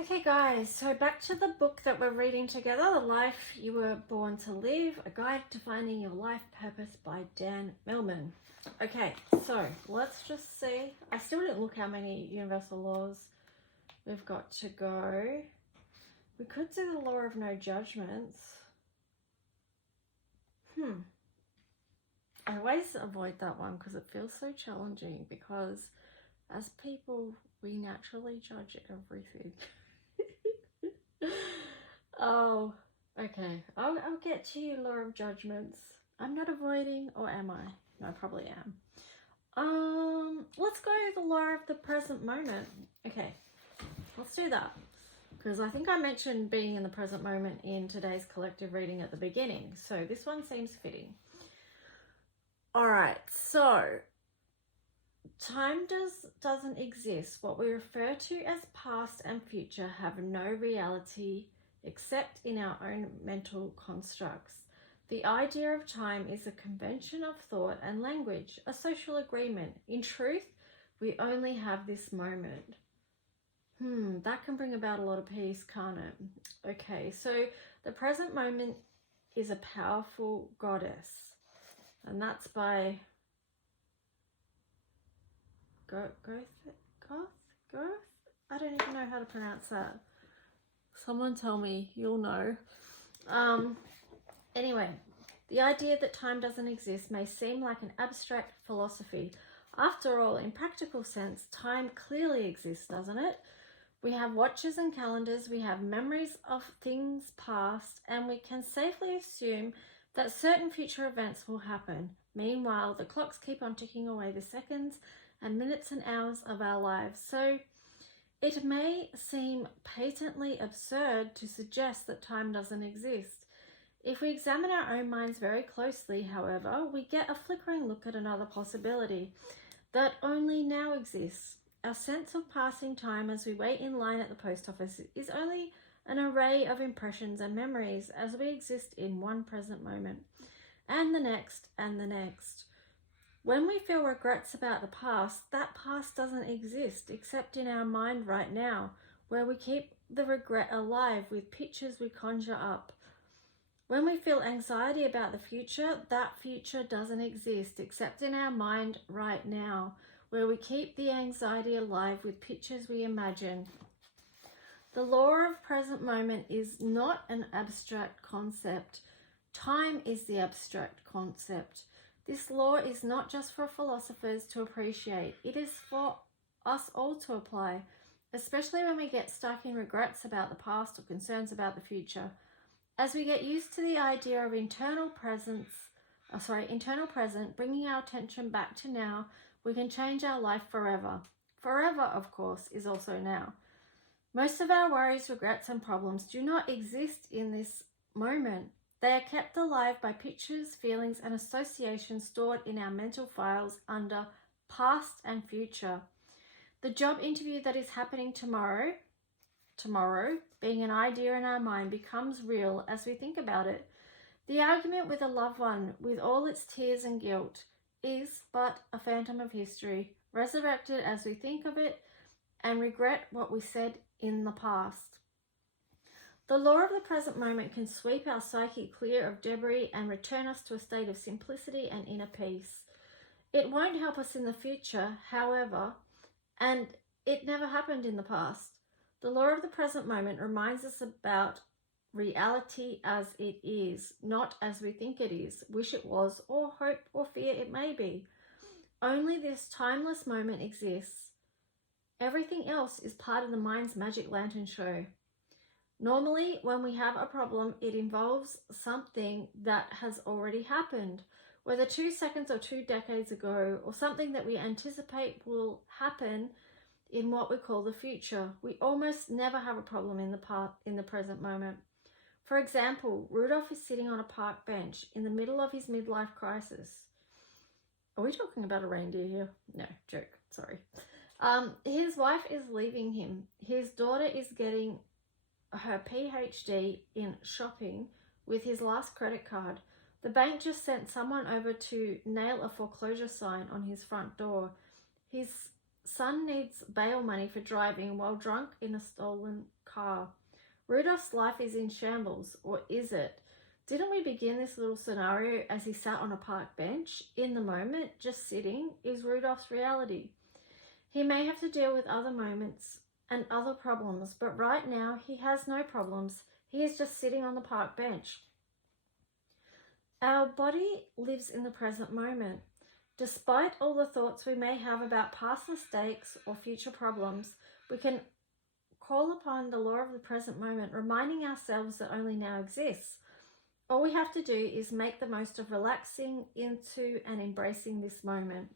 Okay guys, so back to the book that we're reading together, The Life You Were Born to Live, A Guide to Finding Your Life Purpose by Dan Millman. Okay, so let's just see. I still didn't look how many universal laws we've got to go. We could do the law of no judgments. I always avoid that one because it feels so challenging, because as people, we naturally judge everything. Oh, okay. I'll get to you, law of judgments. I'm not avoiding, or am I? No, I probably am. Let's go the law of the present moment. Okay, let's do that. Because I think I mentioned being in the present moment in today's collective reading at the beginning. So this one seems fitting. All right, so time doesn't exist. What we refer to as past and future have no reality except in our own mental constructs. The idea of time is a convention of thought and language, a social agreement. In truth, we only have this moment. That can bring about a lot of peace, can't it? Okay, so the present moment is a powerful goddess, and that's by Goth? I don't even know how to pronounce that. Someone tell me, you'll know. Anyway, the idea that time doesn't exist may seem like an abstract philosophy. After all, in practical sense, time clearly exists, doesn't it? We have watches and calendars, we have memories of things past, and we can safely assume that certain future events will happen. Meanwhile, the clocks keep on ticking away the seconds and minutes and hours of our lives. So it may seem patently absurd to suggest that time doesn't exist. If we examine our own minds very closely, however, we get a flickering look at another possibility that only now exists. Our sense of passing time as we wait in line at the post office is only an array of impressions and memories as we exist in one present moment, and the next, and the next. When we feel regrets about the past, that past doesn't exist except in our mind right now, where we keep the regret alive with pictures we conjure up. When we feel anxiety about the future, that future doesn't exist except in our mind right now, where we keep the anxiety alive with pictures we imagine. The law of present moment is not an abstract concept. Time is the abstract concept. This law is not just for philosophers to appreciate. It is for us all to apply, especially when we get stuck in regrets about the past or concerns about the future. As we get used to the idea of eternal present, bringing our attention back to now, we can change our life forever. Forever, of course, is also now. Most of our worries, regrets, and problems do not exist in this moment. They are kept alive by pictures, feelings, and associations stored in our mental files under past and future. The job interview that is happening tomorrow, being an idea in our mind, becomes real as we think about it. The argument with a loved one, with all its tears and guilt, is but a phantom of history, resurrected as we think of it and regret what we said in the past. The law of the present moment can sweep our psyche clear of debris and return us to a state of simplicity and inner peace. It won't help us in the future, however, and it never happened in the past. The law of the present moment reminds us about reality as it is, not as we think it is, wish it was, or hope or fear it may be. Only this timeless moment exists. Everything else is part of the mind's magic lantern show. Normally, when we have a problem, it involves something that has already happened, whether 2 seconds or 2 decades ago, or something that we anticipate will happen in what we call the future. We almost never have a problem in the present moment. For example, Rudolph is sitting on a park bench in the middle of his midlife crisis. Are we talking about a reindeer here? No, joke, sorry. His wife is leaving him. His daughter is getting her PhD in shopping with his last credit card. The bank just sent someone over to nail a foreclosure sign on his front door. His Son needs bail money for driving while drunk in a stolen car. Rudolph's life is in shambles, or is it? Didn't we begin this little scenario as he sat on a park bench? In the moment, just sitting, is Rudolph's reality. He may have to deal with other moments and other problems, but right now he has no problems. He is just sitting on the park bench. Our body lives in the present moment. Despite all the thoughts we may have about past mistakes or future problems, we can call upon the law of the present moment, reminding ourselves that only now exists. All we have to do is make the most of relaxing into and embracing this moment.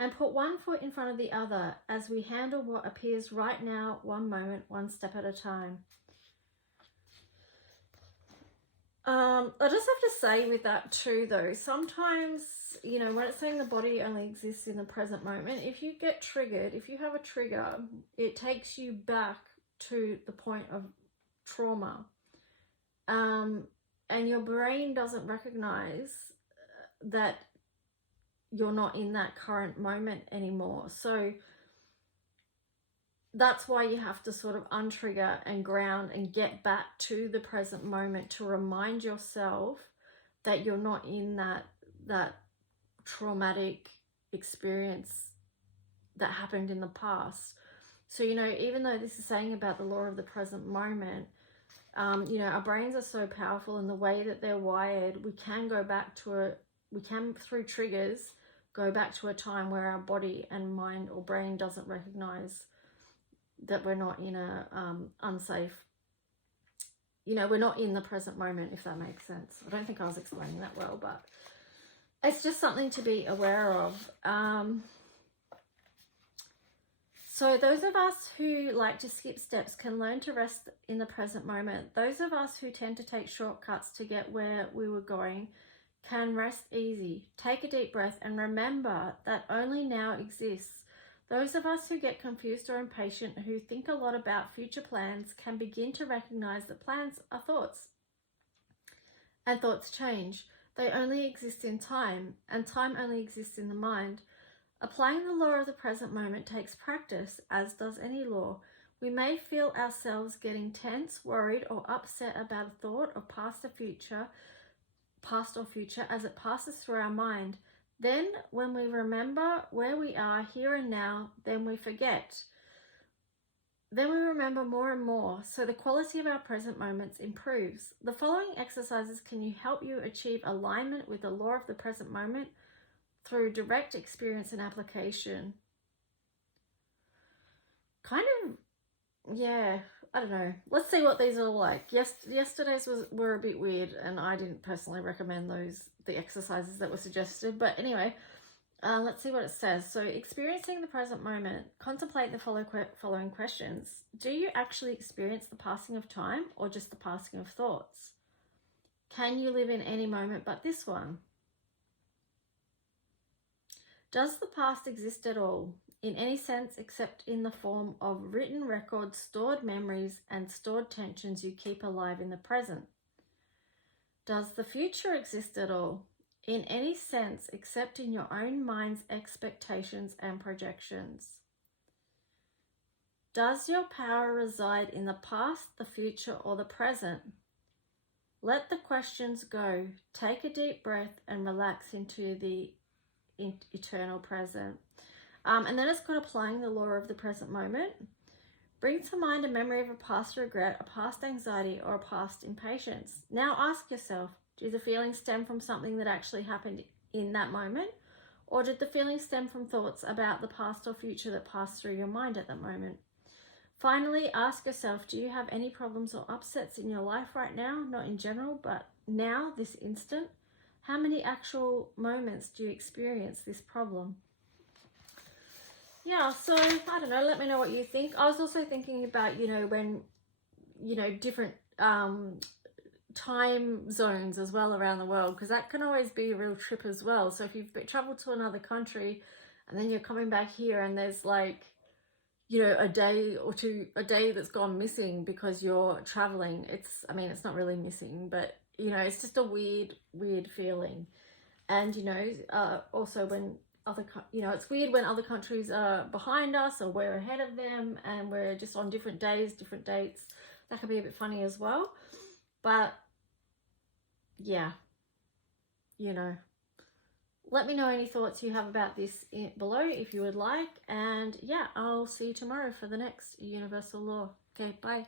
And put one foot in front of the other as we handle what appears right now, one moment, one step at a time. I just have to say with that too, though, sometimes, you know, when it's saying the body only exists in the present moment, if you get triggered, if you have a trigger, it takes you back to the point of trauma. And your brain doesn't recognize that you're not in that current moment anymore. So that's why you have to sort of untrigger and ground and get back to the present moment to remind yourself that you're not in that traumatic experience that happened in the past. So, you know, even though this is saying about the law of the present moment, you know, our brains are so powerful in the way that they're wired. We can go back to through triggers, go back to a time where our body and mind or brain doesn't recognize that we're not in a unsafe, you know, we're not in the present moment, if that makes sense. I don't think I was explaining that well, but it's just something to be aware of. So those of us who like to skip steps can learn to rest in the present moment. Those of us who tend to take shortcuts to get where we were going can rest easy. Take a deep breath and remember that only now exists. Those of us who get confused or impatient, who think a lot about future plans, can begin to recognize that plans are thoughts. And thoughts change. They only exist in time, and time only exists in the mind. Applying the law of the present moment takes practice, as does any law. We may feel ourselves getting tense, worried, or upset about a thought of past or future as it passes through our mind. Then, when we remember where we are here and now, then we forget. Then we remember more and more, so the quality of our present moments improves. The following exercises can help you achieve alignment with the law of the present moment through direct experience and application. Kind of, yeah, I don't know. Let's see what these are like. Yesterday's were a bit weird, and I didn't personally recommend the exercises that were suggested. But anyway, let's see what it says. So, experiencing the present moment. Contemplate the following questions. Do you actually experience the passing of time, or just the passing of thoughts? Can you live in any moment but this one? Does the past exist at all, in any sense except in the form of written records, stored memories, and stored tensions you keep alive in the present? Does the future exist at all, in any sense except in your own mind's expectations and projections? Does your power reside in the past, the future, or the present? Let the questions go. Take a deep breath and relax into the eternal present. And then it's got applying the law of the present moment. Bring to mind a memory of a past regret, a past anxiety, or a past impatience. Now ask yourself, do the feelings stem from something that actually happened in that moment? Or did the feelings stem from thoughts about the past or future that passed through your mind at that moment? Finally, ask yourself, do you have any problems or upsets in your life right now? Not in general, but now, this instant. How many actual moments do you experience this problem? Yeah, so I don't know, let me know what you think. I was also thinking about, you know, when, you know, different time zones as well around the world, because that can always be a real trip as well. So if you've traveled to another country and then you're coming back here and there's like, you know, a day that's gone missing because you're traveling, it's not really missing, but you know, it's just a weird feeling. And you know, also when you know, it's weird when other countries are behind us or we're ahead of them and we're just on different days, different dates. That can be a bit funny as well. But yeah, you know, let me know any thoughts you have about this below if you would like. And yeah, I'll see you tomorrow for the next universal law. Okay, bye.